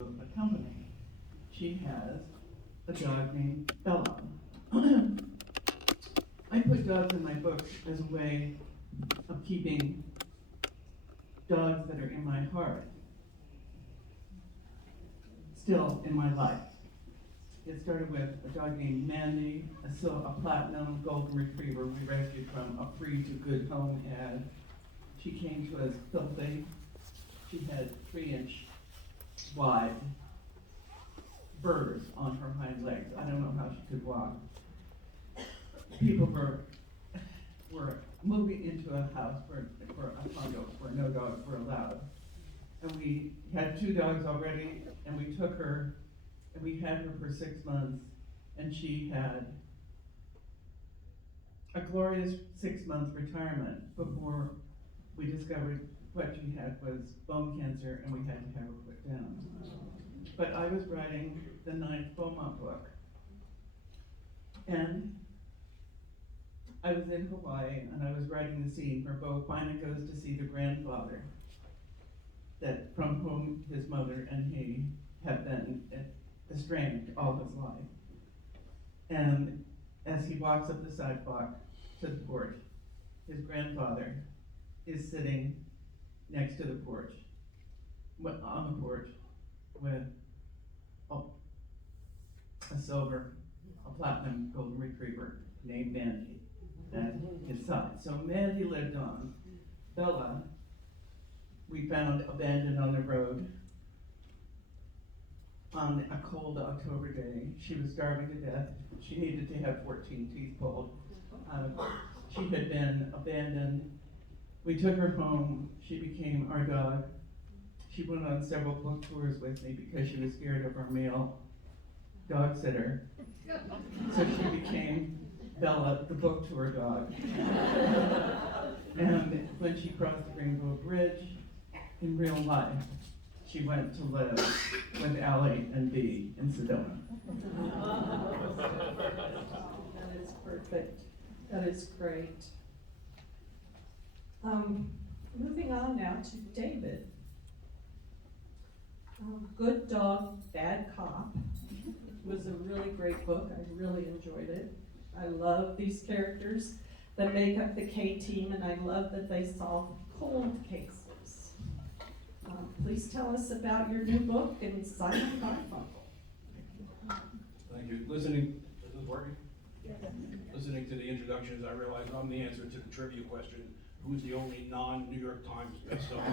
a company. She has a dog named Bella. I put dogs in my books as a way of keeping dogs that are in my heart still in my life. It started with a dog named Mandy, a platinum golden retriever we rescued from a free to good home ad. She came to us filthy. She had 3-inch wide burrs on her hind legs. I don't know how she could walk. People were moving into a house for a condo where no dogs were allowed. And we had 2 dogs already, and we took her, and we had her for 6 months, and she had a glorious 6-month retirement before we discovered what she had was bone cancer, and we had to have her put down. But I was writing the 9th Beaumont book, and I was in Hawaii, and I was writing the scene where Bo finally goes to see the grandfather that from whom his mother and he have been estranged all his life. And as he walks up the sidewalk to the porch, his grandfather is sitting next to the porch, on the porch, with a platinum golden retriever named Mandy at his side. So Mandy lived on. Bella, we found abandoned on the road on a cold October day. She was starving to death. She needed to have 14 teeth pulled. She had been abandoned. We took her home. She became our dog. She went on several book tours with me because she was scared of our male dog sitter. So she became Bella, the book tour dog. And when she crossed the Rainbow Bridge, in real life, she went to live with Allie and Bee in Sedona. That is perfect. That is great. Moving on now to David. Good Dog, Bad Cop was a really great book. I really enjoyed it. I love these characters that make up the K-team, and I love that they solve cold cases. Please tell us about your new book and Simon Garfunkel. Thank you. Listening, is this working? Yes. Listening to the introductions, I realized I'm the answer to the trivia question: who's the only non-New York Times bestselling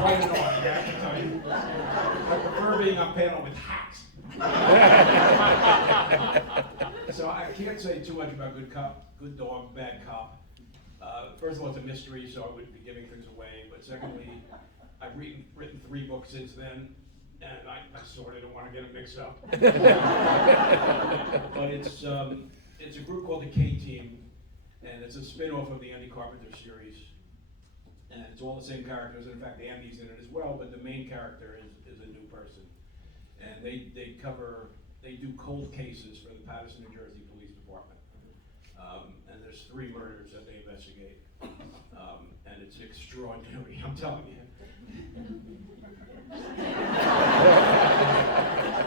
quite annoying, I have to tell you. I prefer being on panel with hacks. So I can't say too much about Good Dog, Bad Cop. First of all, it's a mystery, so I wouldn't be giving things away. But secondly, I've written 3 books since then, and I sort of don't want to get it mixed up. But it's a group called the K-Team, and it's a spin-off of the Andy Carpenter series. And it's all the same characters. In fact, Andy's in it as well, but the main character is a new person. And they do cold cases for the Paterson, New Jersey Police Department. And there's 3 murders that they investigate. And it's extraordinary, I'm telling you.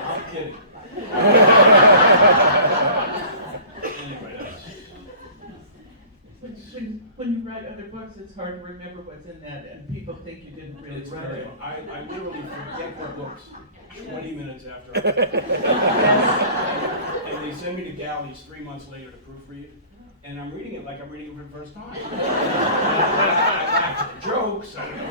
I'm kidding. Anyway, When you write other books, it's hard to remember what's in that, and people think you didn't really it's write it. I literally forget the books 20 minutes after I write them. And they send me to galleys 3 months later to proofread, and I'm reading it like I'm reading it for the first time. I laugh at the jokes, I don't know.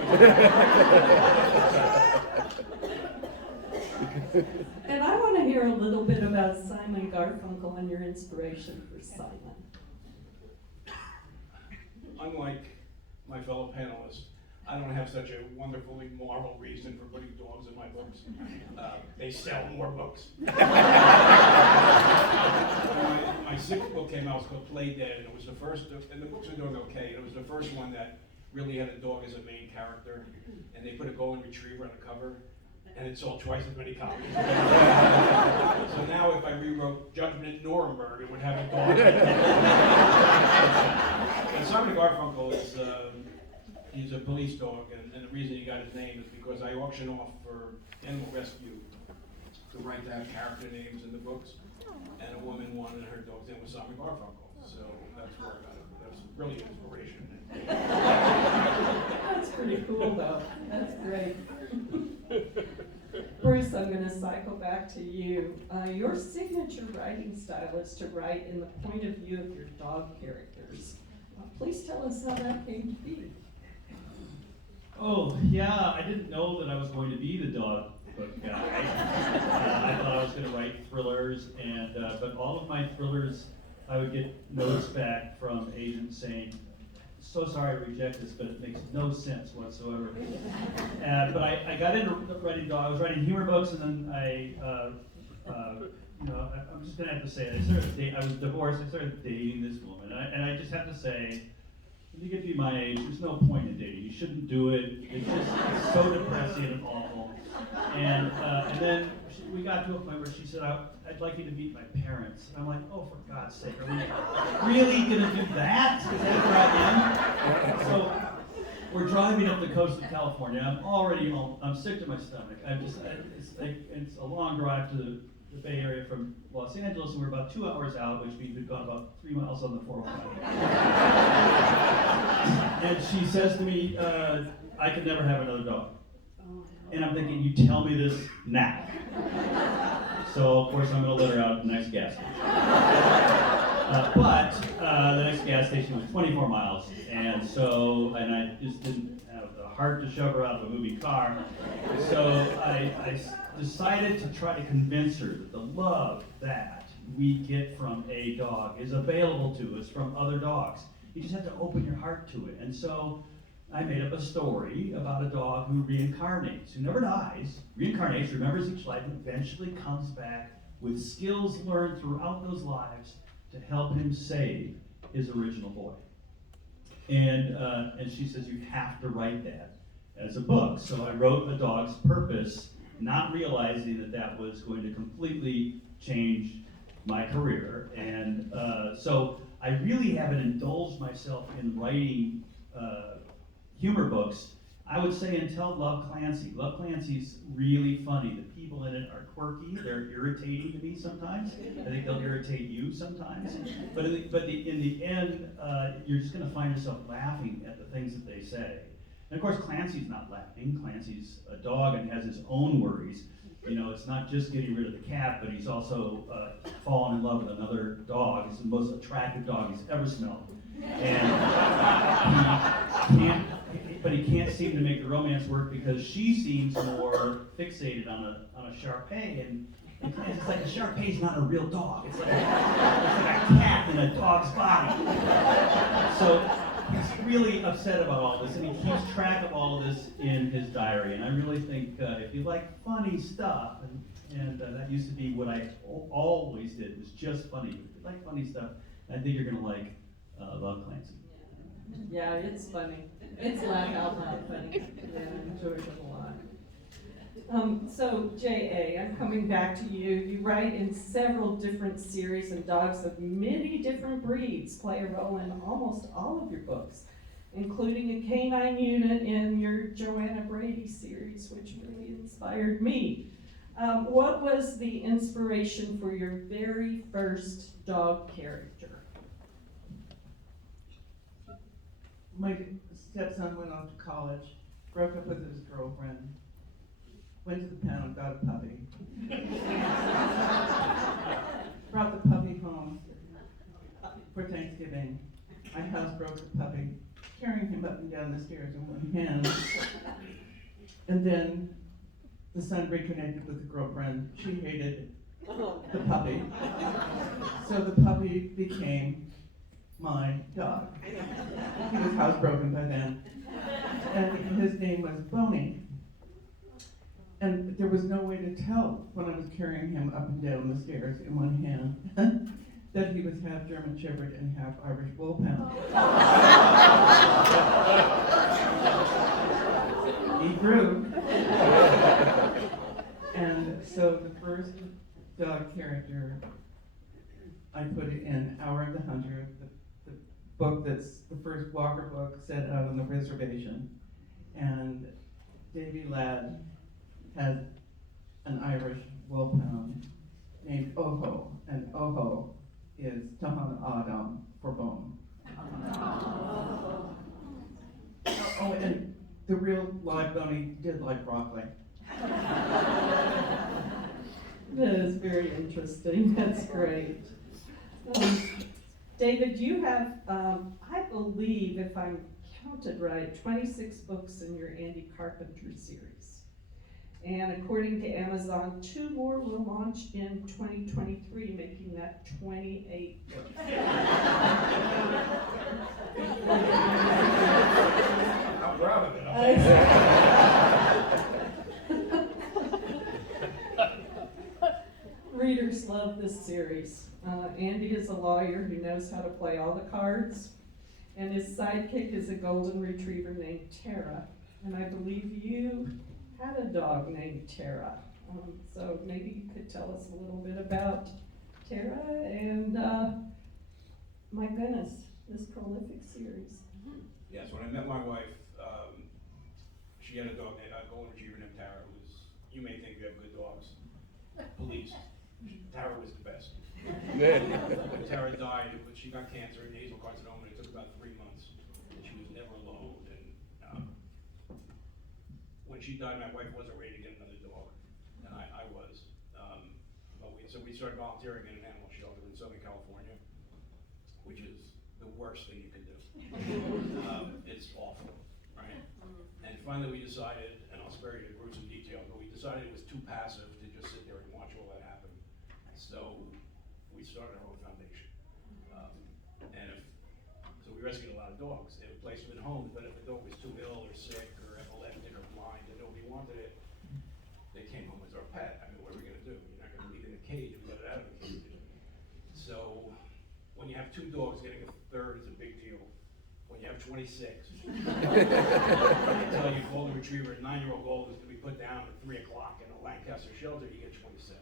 And I want to hear a little bit about Simon Garfunkel and your inspiration for Simon. Unlike my fellow panelists, I don't have such a wonderfully moral reason for putting dogs in my books. They sell more books. My 6th book came out, it was called Play Dead, and it was the first, and the books are doing okay, and it was the first one that really had a dog as a main character, and they put a golden retriever on the cover, and it sold twice as many copies. So now if I rewrote Judgment at Nuremberg, it would have a dog. And Simon Garfunkel is He's a police dog, and the reason he got his name is because I auction off for animal rescue the right to have character names in the books. And a woman wanted her dog's name was Simon Garfunkel, so that's where I got it. That's really inspiration. That's pretty cool, though. That's great. Bruce, I'm going to cycle back to you. Your signature writing style is to write in the point of view of your dog characters. Please tell us how that came to be. Oh, yeah, I didn't know that I was going to be the dog book guy. I thought I was going to write thrillers, and but all of my thrillers, I would get notes back from agents saying, so sorry to reject this, but it makes no sense whatsoever. But I got into writing dog. I was writing humor books, and then I'm just going to have to say it. I was divorced. I started dating this woman, and I just have to say, when you get to be my age, there's no point in dating. You shouldn't do it. It's so depressing and awful. And then we got to a point where she said, I'd like you to meet my parents. And I'm like, oh, for God's sake, are we really going to do that? Is that where I am? So we're driving up the coast of California. I'm sick to my stomach. It's a long drive to the Bay Area from Los Angeles, and we're about 2 hours out, which means we've gone about 3 miles on the 405. And she says to me, I could never have another dog. And I'm thinking, you tell me this now. So, of course, I'm going to let her out at the next gas station. But the next gas station was 24 miles, and I just didn't have the heart to shove her out of a moving car. So I decided to try to convince her that the love that we get from a dog is available to us from other dogs. You just have to open your heart to it. And so I made up a story about a dog who reincarnates, who never dies, reincarnates, remembers each life, and eventually comes back with skills learned throughout those lives to help him save his original boy. And she says, you have to write that as a book. So I wrote A Dog's Purpose, not realizing that was going to completely change my career. And so I really haven't indulged myself in writing humor books, I would say, until Love Clancy. Love Clancy's really funny. The people in it are quirky. They're irritating to me sometimes. I think they'll irritate you sometimes. But in the end, you're just going to find yourself laughing at the things that they say. And of course, Clancy's not laughing. Clancy's a dog and has his own worries. You know, it's not just getting rid of the cat, but he's also fallen in love with another dog. It's the most attractive dog he's ever smelled. And he can't seem to make the romance work because she seems more fixated on a Shar-Pei, and it's like a Shar-Pei's not a real dog. It's like a cat in a dog's body. So he's really upset about all this, and he keeps track of all of this in his diary. And I really think if you like funny stuff, and that used to be what I always did, was just funny. If you like funny stuff, I think you're gonna like Love Clancy. Yeah, it's funny. It's laugh out loud funny. Yeah, I enjoyed it a lot. So, J.A., I'm coming back to you. You write in several different series, and dogs of many different breeds play a role in almost all of your books, including a canine unit in your Joanna Brady series, which really inspired me. What was the inspiration for your very first dog character? My stepson went off to college, broke up with his girlfriend, went to the pound, got a puppy. Brought the puppy home for Thanksgiving. I housebroke the puppy, carrying him up and down the stairs in one hand. And then the son reconnected with the girlfriend. She hated the puppy. So the puppy became my dog. He was housebroken by then. And his name was Boney. And there was no way to tell when I was carrying him up and down the stairs in one hand that he was half German Shepherd and half Irish Wolfhound. He grew. And so the first dog character, I put it in Hour of the Hunter, the book that's the first Walker book set out on the reservation. And Davy Ladd has an Irish wolfhound named Oho, and Oho is Tahan Adam for bone. Oh, and the real live Boney did like broccoli. That is very interesting. That's great. David, you have, I believe, if I'm counted right, 26 books in your Andy Carpenter series. And according to Amazon, 2 more will launch in 2023, making that 28 books. I'm proud of it. I'll tell you that. Readers love this series. Andy is a lawyer who knows how to play all the cards, and his sidekick is a golden retriever named Tara. And I believe you had a dog named Tara. So maybe you could tell us a little bit about Tara and, my goodness, this prolific series. Yes, when I met my wife, she had a dog named a golden retriever named Tara. You may think you have good dogs. Police. Tara was the best. When Tara died, she got cancer and nasal carcinoma, and it took about 3 months. And she was never alone. And when she died, my wife wasn't ready to get another dog, and I was. So we started volunteering in an animal shelter in Southern California, which is the worst thing you can do. It's awful, right? And finally we decided, and I'll spare you the gruesome detail, but we decided it was too passive to just sit there and watch all that happen. So we started our own foundation. So we rescued a lot of dogs. They would place them in homes, but if the dog was too ill or sick or epileptic or blind and nobody wanted it, they came home as our pet. I mean, what are we gonna do? You're not gonna leave it in a cage, we let it out of the cage. So when you have 2 dogs, getting a third is a big deal. When you have 26, I tell you, golden retriever, 9-year-old gold is to be put down at 3 o'clock in a Lancaster shelter, you get 27.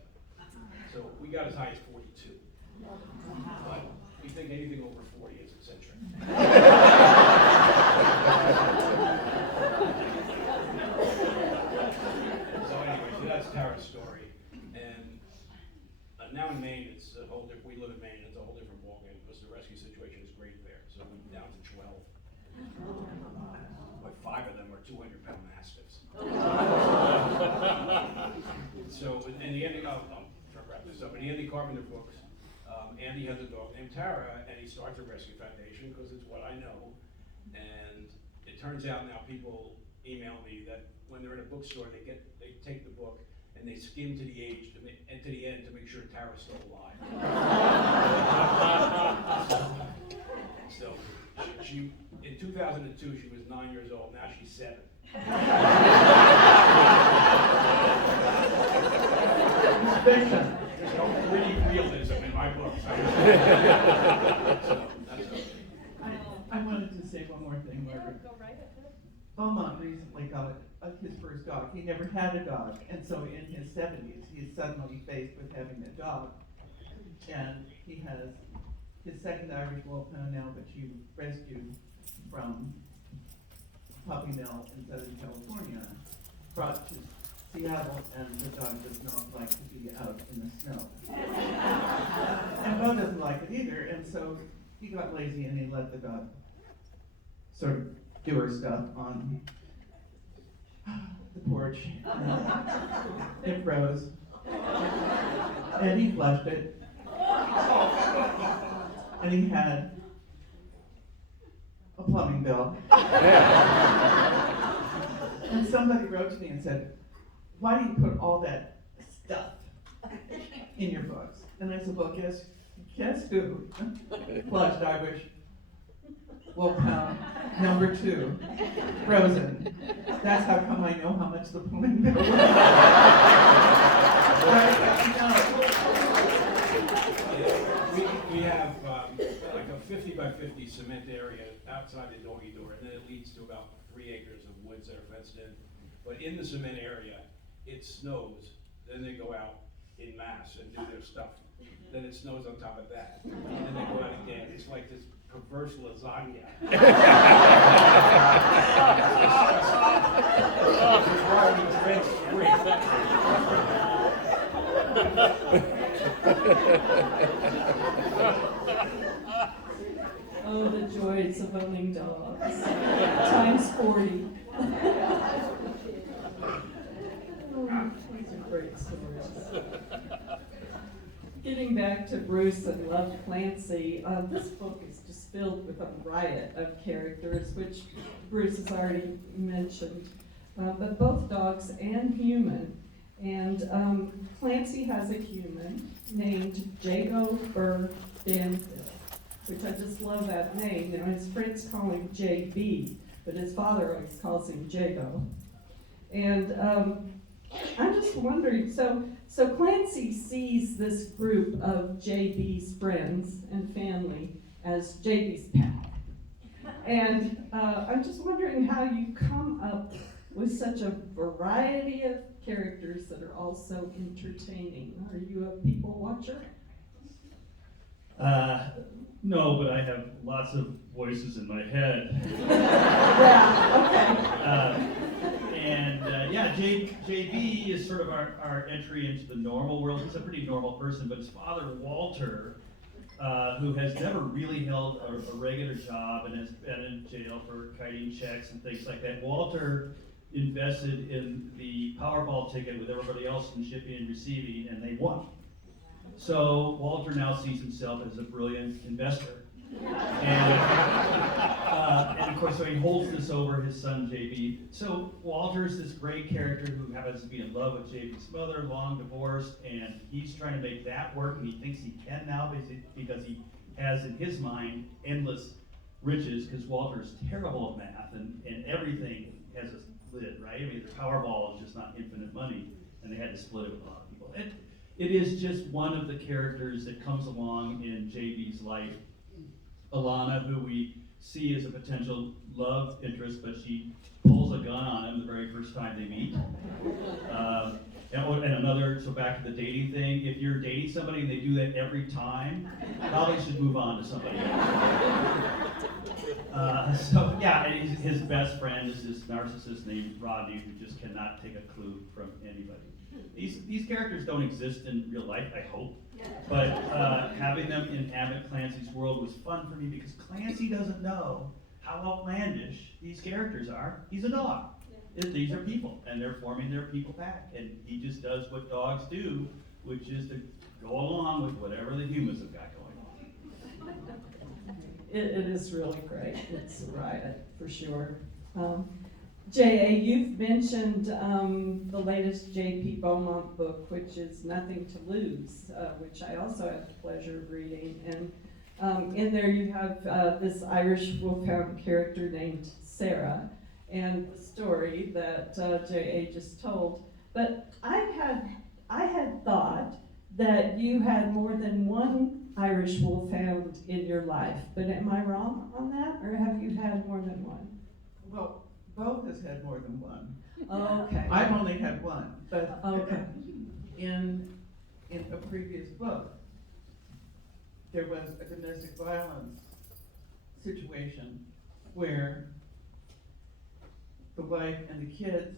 So we got as high as 42. But we think anything over 40 is eccentric. So anyway, so that's Tara's story. And now in Maine, it's a whole different, we live in Maine, it's a whole different ballgame because the rescue situation is great there. So we're down to 12. But 5 of them are 200-pound mastiffs. So in the Andy, I'll try to wrap this up. In the Andy Carpenter books, Andy has a dog named Tara, and he starts a rescue foundation because it's what I know. And it turns out now people email me that when they're in a bookstore, they take the book and they skim to the age and to the end to make sure Tara's still alive. So she in 2002 she was 9 years old. Now she's 7. Fiction. There's no gritty realism in my books. So that's okay. I wanted to say one more thing, Margaret. Go right ahead. Beaumont recently got his first dog. He never had a dog, and so in his 70s, he's suddenly faced with having a dog. And he has his second Irish wolfhound now, but she was rescued from Puppy Mill in Southern California, brought to Seattle, and the dog does not like to be out in the snow. And Bo doesn't like it either, and so he got lazy and he let the dog sort of do her stuff on the porch. It froze. And he flushed it. And he had a plumbing bill. And somebody wrote to me and said, "Why do you put all that stuff in your books?" And I said, "Well, guess who? Flushed Irish wolfhound number 2, frozen. That's how come I know how much the plumbing bill was." We have like a 50 by 50 cement area outside the doggy door, and then it leads to about 3 acres of woods that are fenced in. But in the cement area, it snows, then they go out in mass and do their stuff. Then it snows on top of that, and then they go out again. It's like this perverse lasagna. This is why he drinks Oh, the joys of owning dogs. Times 40. Oh, these are great stories. Getting back to Bruce and Love Clancy, this book is just filled with a riot of characters, which Bruce has already mentioned, but both dogs and human. And Clancy has a human named Jago Burr Danville, which I just love that name. You know, his friends call him JB, but his father always calls him Jago. And I'm just wondering, so Clancy sees this group of JB's friends and family as JB's pack. And I'm just wondering how you come up with such a variety of characters that are all so entertaining. Are you a people watcher? No, but I have lots of voices in my head. Yeah, And yeah, JB is sort of our entry into the normal world. He's a pretty normal person, but his father, Walter, who has never really held a regular job and has been in jail for kiting checks and things like that. Walter invested in the Powerball ticket with everybody else in shipping and receiving, and they won. So Walter now sees himself as a brilliant investor. And of course, so he holds this over his son, JB. So Walter's this great character who happens to be in love with JB's mother, long divorced, and he's trying to make that work, and he thinks he can now because he has in his mind endless riches, because Walter is terrible at math, and everything has a lid, right? I mean, the Powerball is just not infinite money, and they had to split it with a lot of people. It is just one of the characters that comes along in JB's life. Alana, who we see as a potential love interest, but she pulls a gun on him the very first time they meet. And another, so back to the dating thing, if you're dating somebody and they do that every time, probably should move on to somebody else. So yeah, and his best friend is this narcissist named Rodney, who just cannot take a clue from anybody. These characters don't exist in real life, I hope. But having them in Abbott Clancy's world was fun for me because Clancy doesn't know how outlandish these characters are. He's a dog. These are people, and they're forming their people pack. And he just does what dogs do, which is to go along with whatever the humans have got going on. it is really great. It's a riot, for sure. J.A., you've mentioned the latest J.P. Beaumont book, which is Nothing to Lose, which I also had the pleasure of reading. And in there you have this Irish wolfhound character named Sarah, and the story that J.A. just told. But I had thought that you had more than one Irish wolfhound in your life, but am I wrong on that, or have you had more than one? Well, Bo has had more than one. Okay. I've only had one, but Okay. in a previous book, there was a domestic violence situation where the wife and the kids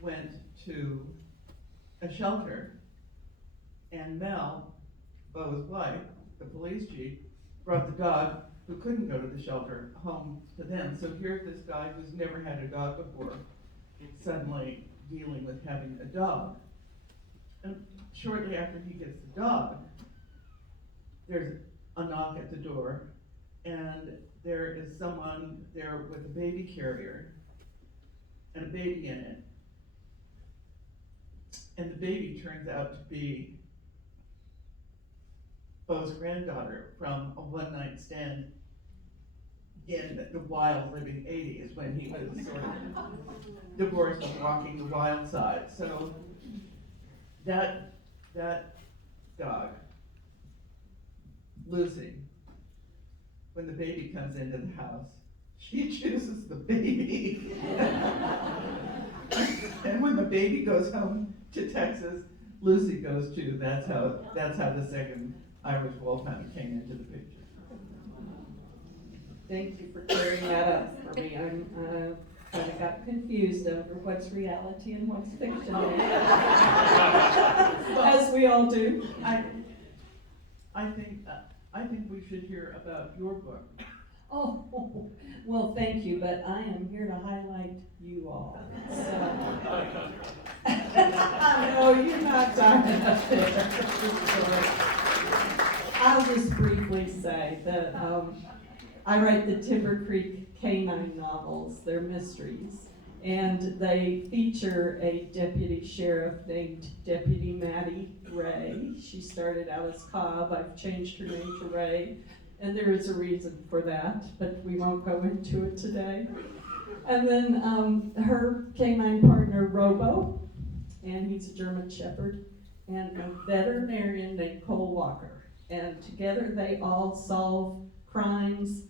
went to a shelter, and Mel, Bo's wife, the police chief, brought the dog who couldn't go to the shelter home to them. So here's this guy who's never had a dog before, suddenly dealing with having a dog. And shortly after he gets the dog, there's a knock at the door, and there is someone there with a baby carrier and a baby in it. And the baby turns out to be Bo's granddaughter from a one-night stand in the wild living 80s when he was sort of divorced and walking the wild side. So that dog, Lucy, when the baby comes into the house, she chooses the baby. And when the baby goes home to Texas, Lucy goes too. That's how the second Irish wolfhound came into the picture. Thank you for clearing that up for me. I'm, kind of got confused over what's reality and what's fiction. As we all do. I think we should hear about your book. Oh, well, thank you, but I am here to highlight you all. So. No, you're not talking up there. I'll just briefly say that I write the Timber Creek Canine novels. They're mysteries. And they feature a deputy sheriff named Deputy Maddie Ray. She started out as Cobb. I've changed her name to Ray. And there is a reason for that, but we won't go into it today. And then her canine partner, Robo, and he's a German Shepherd, and a veterinarian named Cole Walker. And together they all solve crimes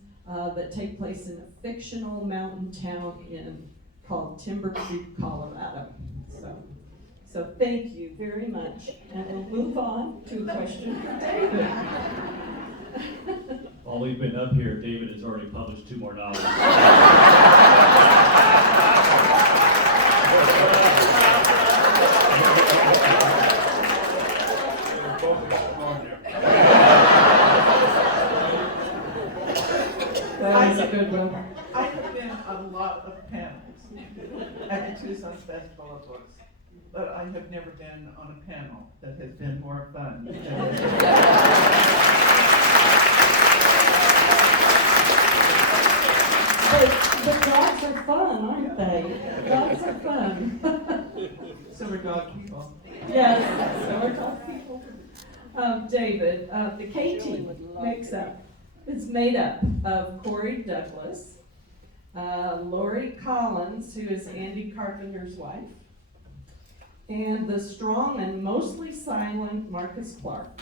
that take place in a fictional mountain town called Timber Creek, Colorado. So thank you very much. And we'll move on to a question for David. While we've been up here, David has already published 2 more novels. That was a good one. I have been on a lot of panels at the Tucson Festival of Books, but I have never been on a panel that has been more fun than this. But dogs are fun, aren't they? Dogs are fun. So are dog people. Yes, so are dog people. David, the K team is made up of Corey Douglas, Lori Collins, who is Andy Carpenter's wife, and the strong and mostly silent Marcus Clark.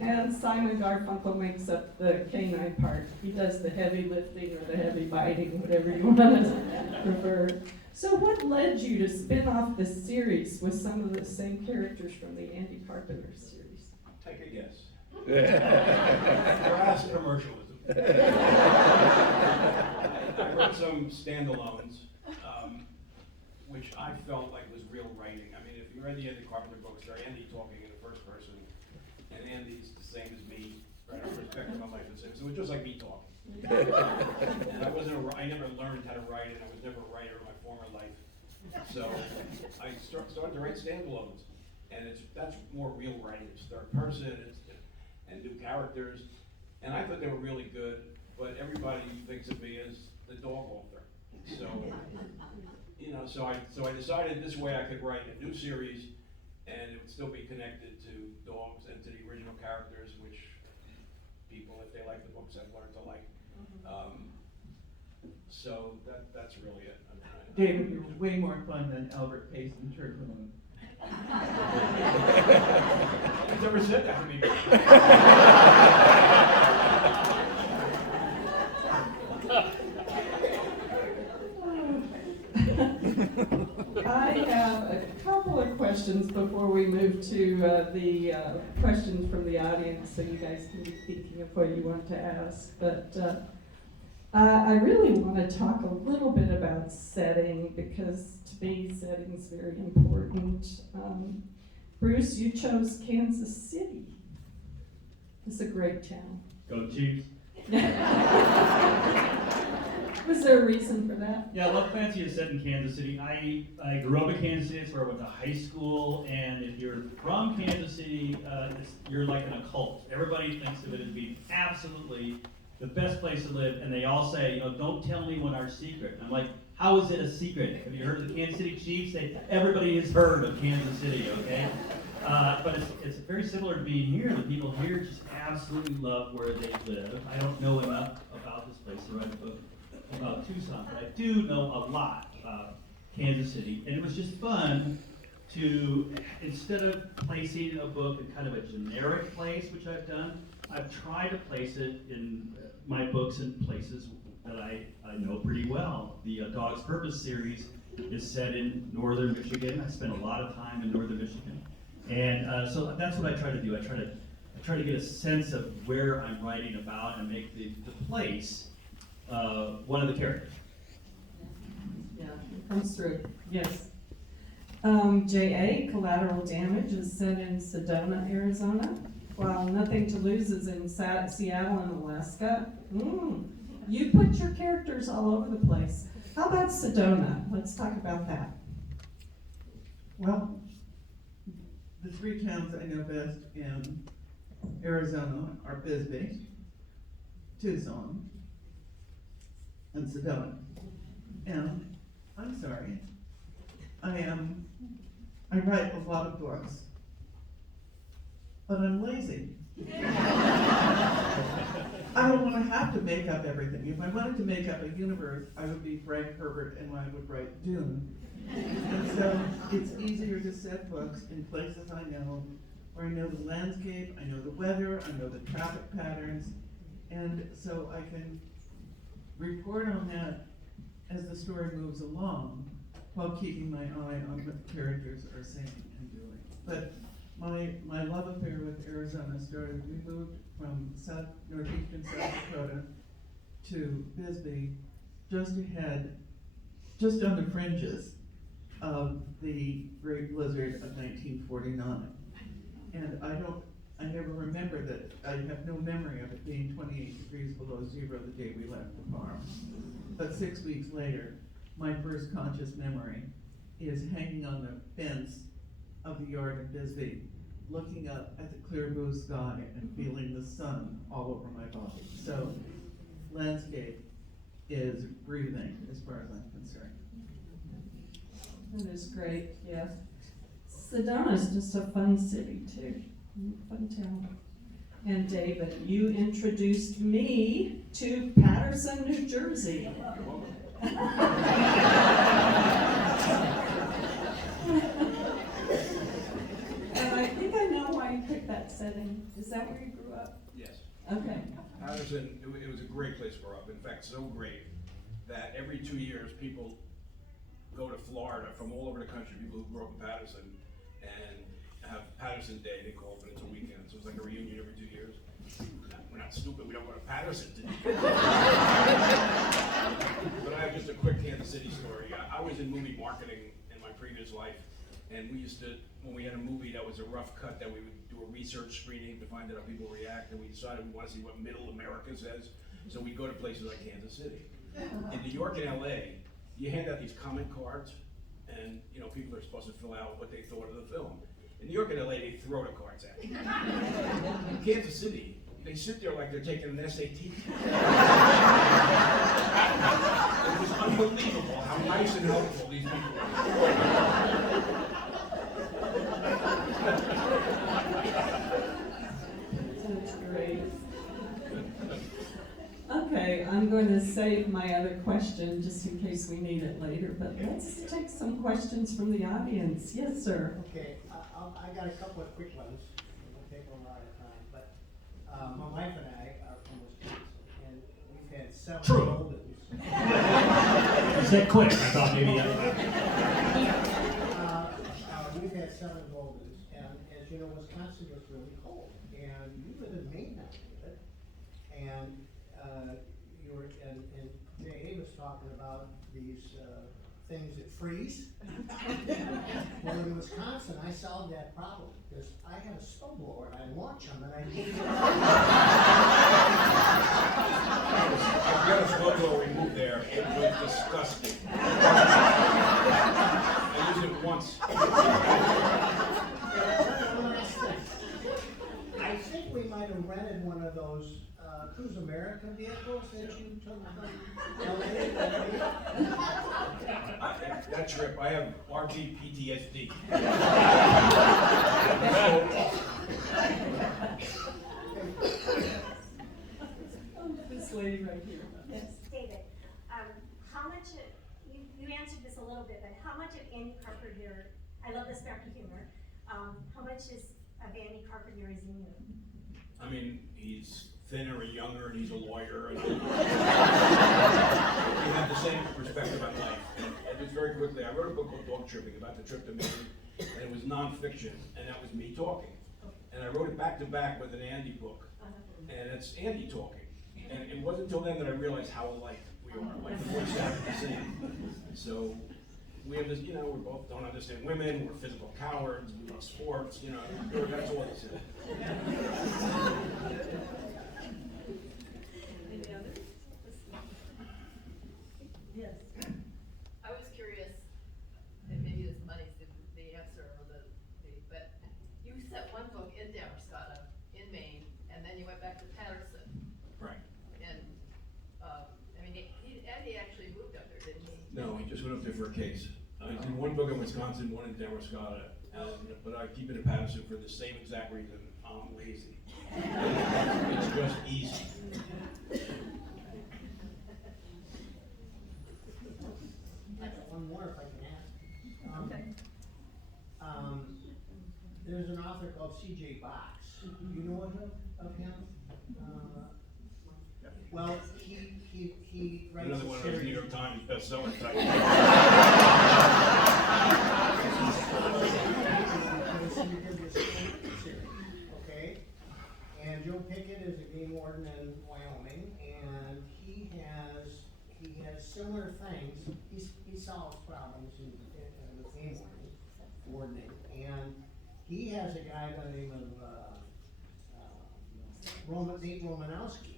And Simon Garfunkel makes up the canine part. He does the heavy lifting or the heavy biting, whatever you want to prefer. So what led you to spin off this series with some of the same characters from the Andy Carpenter series? Take a guess. Brass commercialism. I read some standalones, which I felt like was real writing. I mean, if you read the Andy Carpenter books, they're Andy talking in the first person, and Andy's the same as me, right? Our perspective on life is the same. So it was just like me talking. And I never learned how to write, and I was never a writer in my former life. So I started to write standalones, and that's more real writing. It's third person, and new characters, and I thought they were really good. But everybody thinks of me as the dog author. So so I decided this way I could write a new series, and it would still be connected to dogs and to the original characters, which people, if they like the books, have learned to like. So that's really it. David, you're way more fun than Albert Pace and Turkman. He's never said that to me before. I have a couple of questions before we move to the questions from the audience, so you guys can be thinking of what you want to ask. But I really want to talk a little bit about setting, because to me, setting is very important. Bruce, you chose Kansas City. It's a great town. Go Chiefs. Was there a reason for that? Yeah, I love fancy is set in Kansas City. I grew up in Kansas City. It's where I went to high school. And if you're from Kansas City, you're like in a cult. Everybody thinks of it as being absolutely the best place to live. And they all say, don't tell anyone our secret. And I'm like, how is it a secret? Have you heard of the Kansas City Chiefs? Everybody has heard of Kansas City, okay? But it's very similar to being here. The people here just absolutely love where they live. I don't know enough about this place to write a book about Tucson, but I do know a lot about Kansas City. And it was just fun to, instead of placing a book in kind of a generic place, which I've done, I've tried to place it in my books in places that I know pretty well. The Dog's Purpose series is set in northern Michigan. I spent a lot of time in northern Michigan. And so that's what I try to do. I I try to get a sense of where I'm writing about and make the place one of the characters. Yeah, it comes through, yes. JA, Collateral Damage, is set in Sedona, Arizona, while Nothing to Lose is in Seattle and Alaska. You put your characters all over the place. How about Sedona? Let's talk about that. Well, the three towns I know best in Arizona are Bisbee, Tucson, and Sedona. And I'm sorry, I write a lot of books, but I'm lazy. I don't want to have to make up everything. If I wanted to make up a universe, I would be Frank Herbert and I would write Dune. And so it's easier to set books in places I know, where I know the landscape, I know the weather, I know the traffic patterns, and so I can report on that as the story moves along, while keeping my eye on what the characters are saying and doing. But my love affair with Arizona started, we moved from northeastern South Dakota to Bisbee, just on the fringes of the Great Blizzard of 1949. And I never remember that, I have no memory of it being 28 degrees below zero the day we left the farm. But 6 weeks later, my first conscious memory is hanging on the fence of the yard in Bisbee, looking up at the clear blue sky and feeling the sun all over my body. So, landscape is breathing as far as I'm concerned. That is great, yes. Sedona is just a fun city too, fun town. And David, you introduced me to Patterson, New Jersey. And I think I know why you picked that setting. Is that where you grew up? Yes. Okay. Patterson, it was a great place to grow up. In fact, so great that every 2 years people go to Florida from all over the country, people who grew up in Patterson, and have Patterson Day, they call it, but it's a weekend, so it's like a reunion every 2 years. We're not stupid, we don't go to Patterson to do that. But I have just a quick Kansas City story. I was in movie marketing in my previous life, and we used to, when we had a movie that was a rough cut, that we would do a research screening to find out how people react, and we decided we want to see what middle America says, so we go to places like Kansas City. In New York and LA, you hand out these comment cards, and people are supposed to fill out what they thought of the film. In New York and LA, they throw the cards at you. In Kansas City, they sit there like they're taking an SAT. It was unbelievable how nice and helpful these people were. That's great. Okay, I'm going to save my other question just in case we need it later, but let's take some questions from the audience. Yes, sir. Okay, I got a couple of quick ones. We'll take them out of time. But my wife and I are from Wisconsin, and we've had several True. Goldens. You said quick, I thought maybe. We've had 7 Goldens, and as you know, Wisconsin gets really cold. And you live in Maine now, David. And and Jay was talking about these things that freeze. Well, in Wisconsin, I solved that problem because I had a snowblower and I launch them and I I've got a snowblower we moved there. It was disgusting. I used it once. I think we might have rented one of those Cruise America vehicles that you took from LA. That trip, I have RV PTSD. This lady right here. Yes, David, how much, you answered this a little bit, but how much of Andy Carpenter, I love the snarky humor, how much of Andy Carpenter is in you? I mean, he's thinner and younger, and he's a lawyer. And we have the same perspective on life. And just very quickly, I wrote a book called Dog Tripping about the trip to Maine, and it was nonfiction, and that was me talking. And and I wrote it back to back with an Andy book, and it's Andy talking. And it wasn't until then that I realized how alike we are, like the voice sounded the same. So we have this, we both don't understand women, we're physical cowards, we love sports, that's all this is. Any others? Yes. I was curious, and maybe this money's the answer, or but you set one book in Damascotta, in Maine, and then you went back to Patterson. Right. And, Andy actually moved up there, didn't he? No, he just went up there for a case. I did one book in Wisconsin, one in Damascotta, but I keep it in Patterson for the same exact reason. I'm lazy. It's just easy. I got one more if I can ask. Okay. There's an author called C.J. Box. You know of him? Well, he writes Another a one of those New series. York Times bestseller type. He did this series, okay? And Joe Pickett is a game warden in Wyoming, and he has similar things. He solves problems with game wardening, and he has a guy by the name of Nate Romanowski.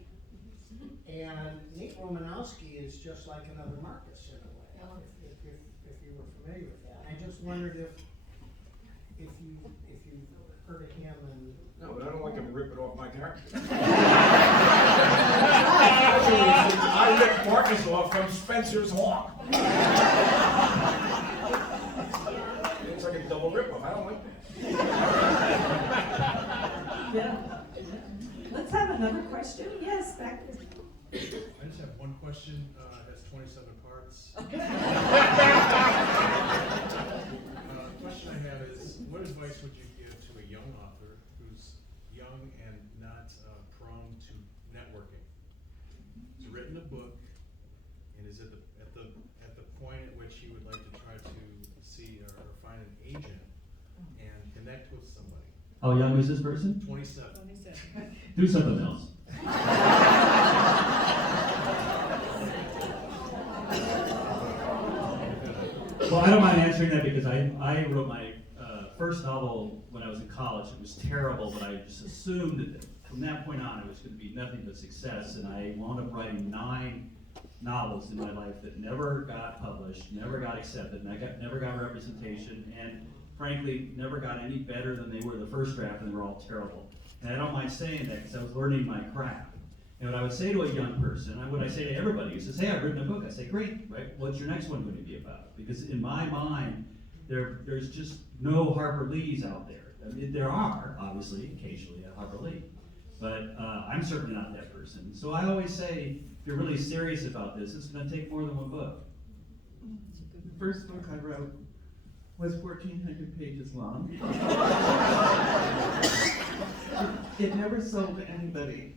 And Nate Romanowski is just like another Marcus in a way, if you were familiar with that. I just wondered if you heard of him and. No, but I don't like him ripping off my character. I ripped Marcus off from Spencer's Hawk. It's like a double rip-off. I don't like that. Yeah. Let's have another question. Yes, back there. I just have one question, it has 27 parts. The question I have is, what advice would you give to a young author who's young and not prone to networking? He's written a book and is at the point at which he would like to try to see or find an agent and connect with somebody. How young is this person? 27. Do something else. Well, I don't mind answering that because I wrote my first novel when I was in college. It was terrible, but I just assumed that from that point on it was going to be nothing but success, and I wound up writing 9 novels in my life that never got published, never got accepted, and never got representation, and frankly, never got any better than they were the first draft, and they were all terrible. And I don't mind saying that because I was learning my craft. And what I would say to a young person, what I say to everybody who says, hey, I've written a book, I say, great, right? What's your next one going to be about? Because in my mind, there's just no Harper Lees out there. I mean, there are, obviously, occasionally a Harper Lee. But I'm certainly not that person. So I always say, if you're really serious about this, it's going to take more than one book. The first book I wrote was 1,400 pages long. It never sold to anybody,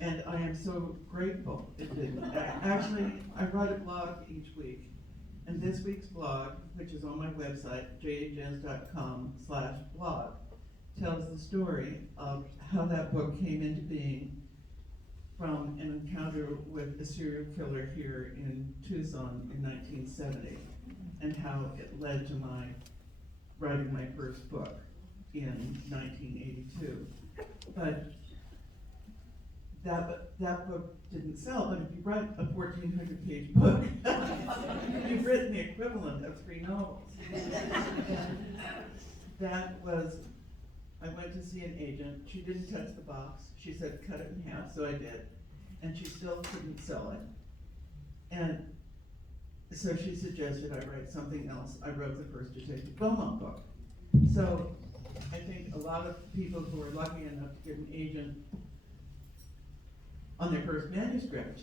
and I am so grateful it didn't. Actually, I write a blog each week, and this week's blog, which is on my website, jajance.com/blog, tells the story of how that book came into being from an encounter with a serial killer here in Tucson in 1970, and how it led to my writing my first book in 1982. But that book didn't sell, but if you write a 1,400-page book, you've written the equivalent of 3 novels. And that was, I went to see an agent. She didn't touch the box. She said, cut it in half, so I did. And she still couldn't sell it. And so she suggested I write something else. I wrote the first Detective Beaumont book. So I think a lot of people who are lucky enough to get an agent on their first manuscript,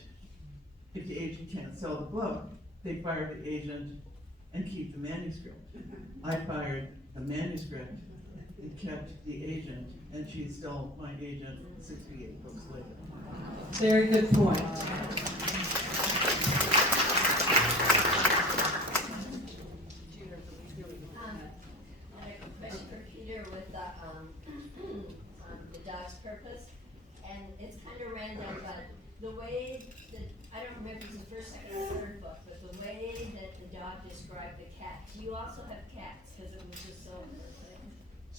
if the agent can't sell the book, they fire the agent and keep the manuscript. I fired the manuscript and kept the agent, and she's still my agent 68 books later. Very good point. I have a question for Peter with the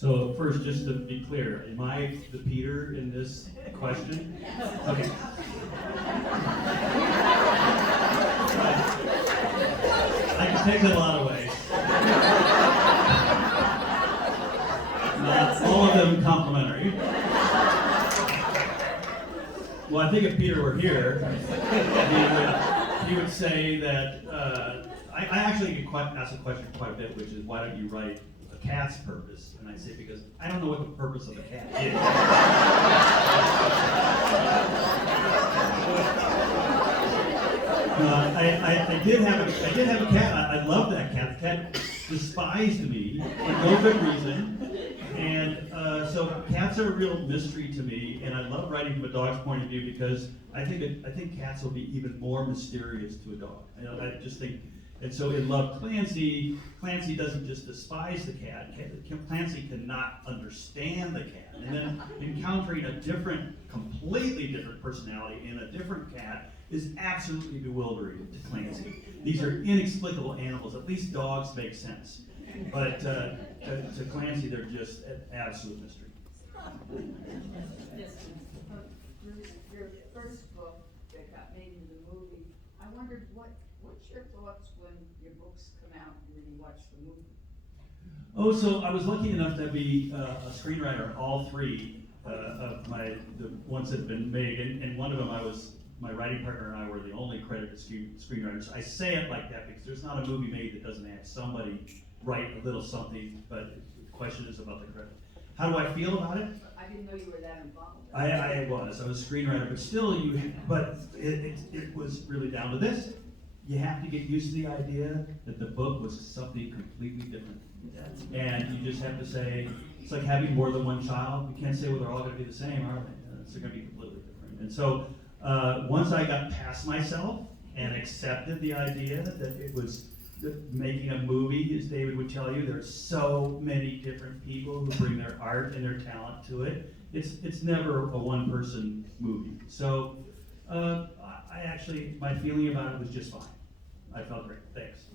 So first, just to be clear, am I the Peter in this question? Okay. I can take that a lot of ways. Not all of them complimentary. Well, I think if Peter were here, he would say that, I actually get asked a question quite a bit, which is, why don't you write a cat's purpose? And I say, because I don't know what the purpose of a cat is. I did have a cat. I loved that cat. The cat despised me for no good reason. And so cats are a real mystery to me, and I love writing from a dog's point of view because I think cats will be even more mysterious to a dog. I just think, and so in Love Clancy, Clancy doesn't just despise the cat. Clancy cannot understand the cat, and then encountering a completely different personality in a different cat is absolutely bewildering to Clancy. These are inexplicable animals. At least dogs make sense. But to Clancy, they're just an absolute mystery. Your first book that got made into the movie, I wondered what's your thoughts when your books come out and then you watch the movie? Oh, so I was lucky enough to be a screenwriter on all three of the ones that have been made, and one of them my writing partner and I were the only credited screenwriters. I say it like that because there's not a movie made that doesn't have somebody write a little something, but the question is about the credit. How do I feel about it? I didn't know you were that involved. I was a screenwriter, but still, it was really down to this. You have to get used to the idea that the book was something completely different. And you just have to say, it's like having more than one child. You can't say, well, they're all going to be the same, are they? They're going to be completely different. And so, once I got past myself and accepted the idea that it was making a movie, as David would tell you, there's so many different people who bring their art and their talent to it. It's never a one-person movie. So my feeling about it was just fine. I felt great. Thanks.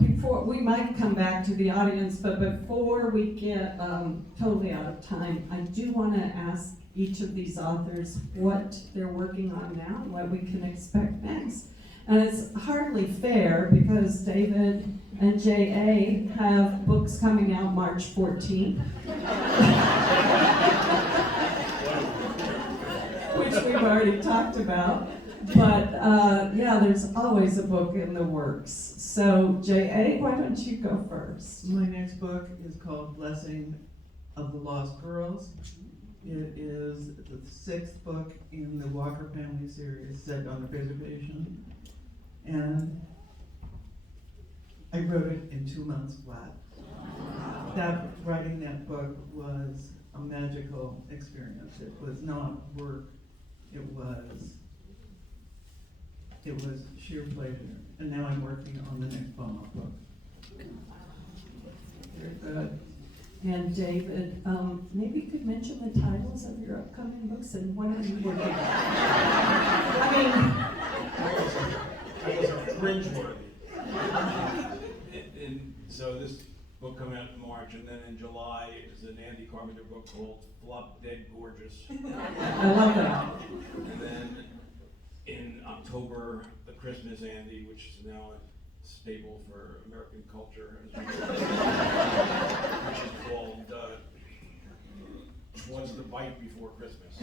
Before, we might come back to the audience, but before we get totally out of time, I do want to ask each of these authors what they're working on now and what we can expect next. And it's hardly fair because David and J.A. have books coming out March 14th. Which we've already talked about. But yeah, there's always a book in the works. So J.A., why don't you go first? My next book is called Blessing of the Lost Girls. It is the 6th book in the Walker family series set on the preservation. And I wrote it in 2 months flat. Writing that book was a magical experience. It was not work. It was sheer pleasure. And now I'm working on the next Beaumont book. Very good. And David, maybe you could mention the titles of your upcoming books and what are you working on? Titles are cringeworthy. And so this book coming out in March, and then in July is an Andy Carpenter book called Flop Dead Gorgeous. I love that. And then in October, the Christmas Andy, which is now a staple for American culture, which is called What's the Bite Before Christmas?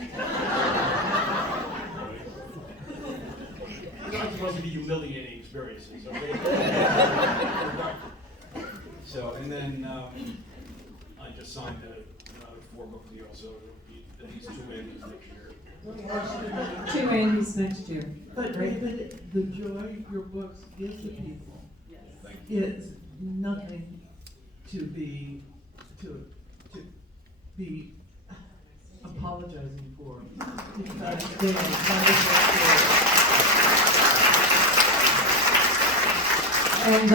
It's not supposed to be humiliating experiences, okay? So, and then I just signed another 4-book deal, so it'll be at least 2 Andys next year. 2 Andys next year. But David, the joy your books give to people is nothing to be apologizing for. Because they are wonderful. And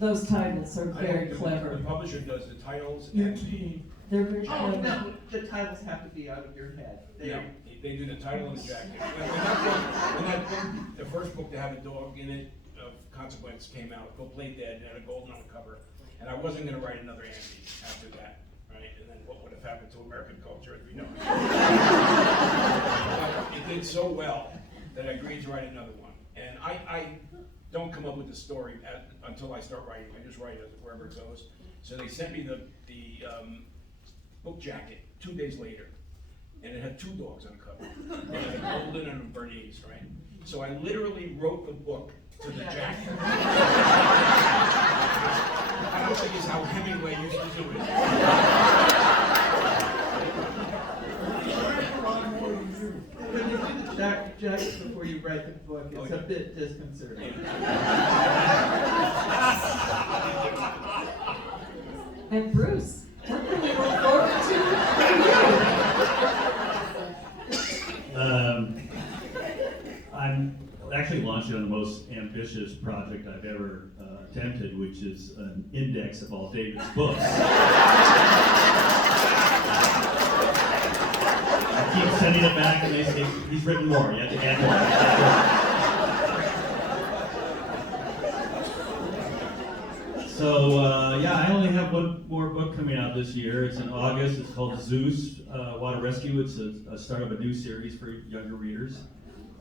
those titles are very clever. The publisher does the titles Your and team. They're very Oh, clever. no, the titles have to be out of your head. they do the title and the jacket. When that book, the first book to have a dog in it of consequence came out, Go Play Dead, it had a golden on the cover. And I wasn't gonna write another Andy after that, right? And then what would have happened to American culture as we know it? But it did so well that I agreed to write another one. And I don't come up with the story until I start writing. I just write it wherever it goes. So they sent me the book jacket 2 days later, and it had 2 dogs on the cover. It had a golden and a Bernese, right? So I literally wrote the book to the jacket. I don't think it's how Hemingway used to do it. When you do the jacket before you write the book, it's a bit disconcerting. And Bruce, what can we look forward to I'm actually launching on the most ambitious project I've ever attempted, which is an index of all David's books. I keep sending it back, and they say, he's written more, you have to add more. So, yeah, I only have one more book coming out this year. It's in August. It's called Zeus, Water Rescue. It's a start of a new series for younger readers.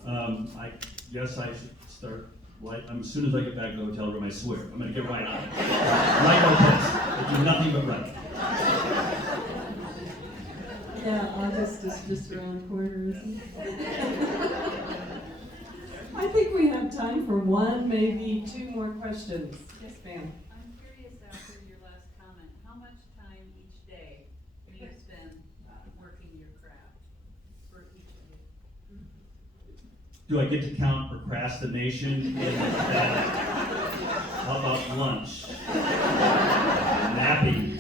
I guess I should start, as soon as I get back to the hotel room, I swear, I'm going to get right on it. Write no books. I do nothing but write. Yeah, August is just around the corner, isn't it? I think we have time for one, maybe 2 more questions. Yes, ma'am. I'm curious after your last comment, how much time each day do you spend working your craft for each of you? Do I get to count procrastination in that? How about lunch? Napping?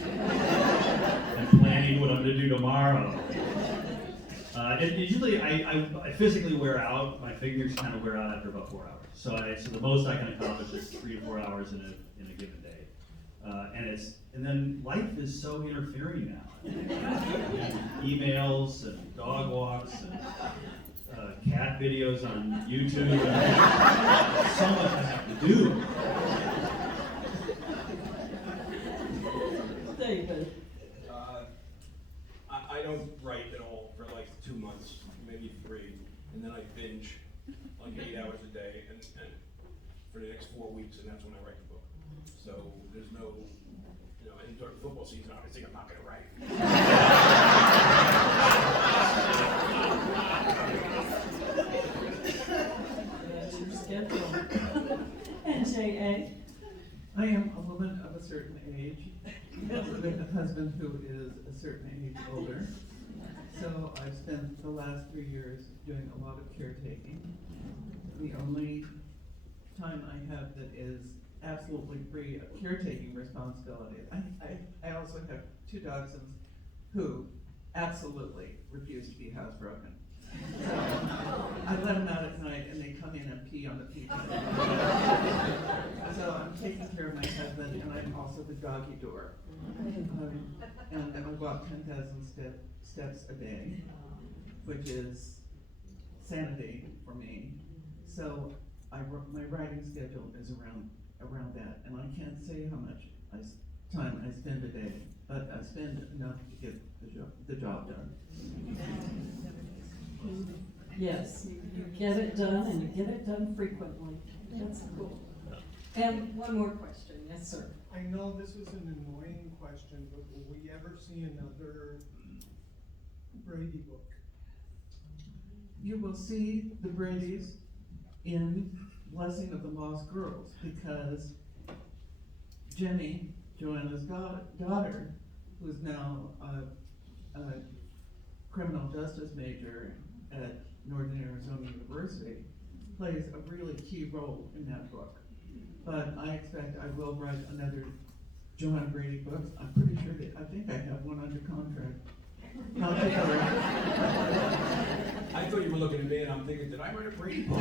And planning what I'm going to do tomorrow? And usually I physically wear out. My fingers kind of wear out after about 4 hours. So the most I can accomplish is 3 to 4 hours in a given day. And then life is so interfering now. Emails and dog walks and cat videos on YouTube. And so much I have to do. David. I don't write at all for like 2 months, maybe 3, and then I binge like 8 hours a day, and for the next 4 weeks, and that's when I write the book. So there's no, and during football season, obviously I'm not going to write. That's your schedule. And J.A.? I am a woman of a certain age, with a husband who is a certain age older. So I've spent the last 3 years doing a lot of caretaking. The only time I have that is absolutely free of caretaking responsibility. I also have 2 dachshunds who absolutely refuse to be housebroken. So I let them out at night and they come in and pee on the people. So I'm taking care of my husband, and I'm also the doggy door. And I walk 10,000 steps a day, which is sanity for me. So my writing schedule is around that, and I can't say how much time I spend a day, but I spend enough to get the job done. Yes, you get it done, and you get it done frequently. That's cool. And one more question. Yes, sir. I know this is an annoying question, but will we ever see another Brady book? You will see the Bradys in Blessing of the Lost Girls, because Jenny, Joanna's daughter, who is now a criminal justice major at Northern Arizona University, plays a really key role in that book. But I expect I will write another Joanna Brady book. I'm pretty sure I think I have one under contract. Not to hurry. I thought you were looking at me, and I'm thinking, did I write a Brady book?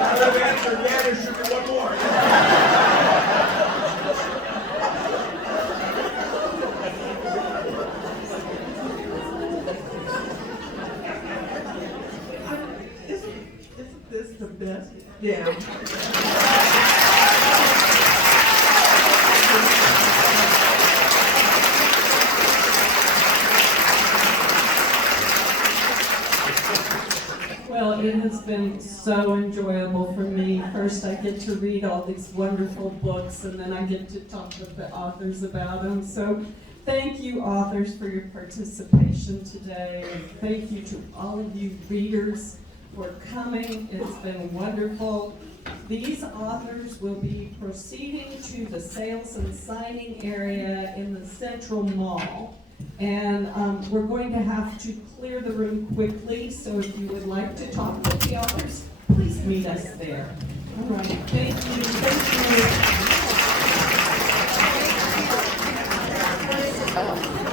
I would have answered, yeah, there should be one more. Isn't this the best Yeah. Well, it has been so enjoyable for me. First, I get to read all these wonderful books, and then I get to talk with the authors about them. So thank you, authors, for your participation today. And thank you to all of you readers for coming. It's been wonderful. These authors will be proceeding to the sales and signing area in the Central Mall. And we're going to have to clear the room quickly, so if you would like to talk with the authors, please meet us there. All right, thank you, thank you.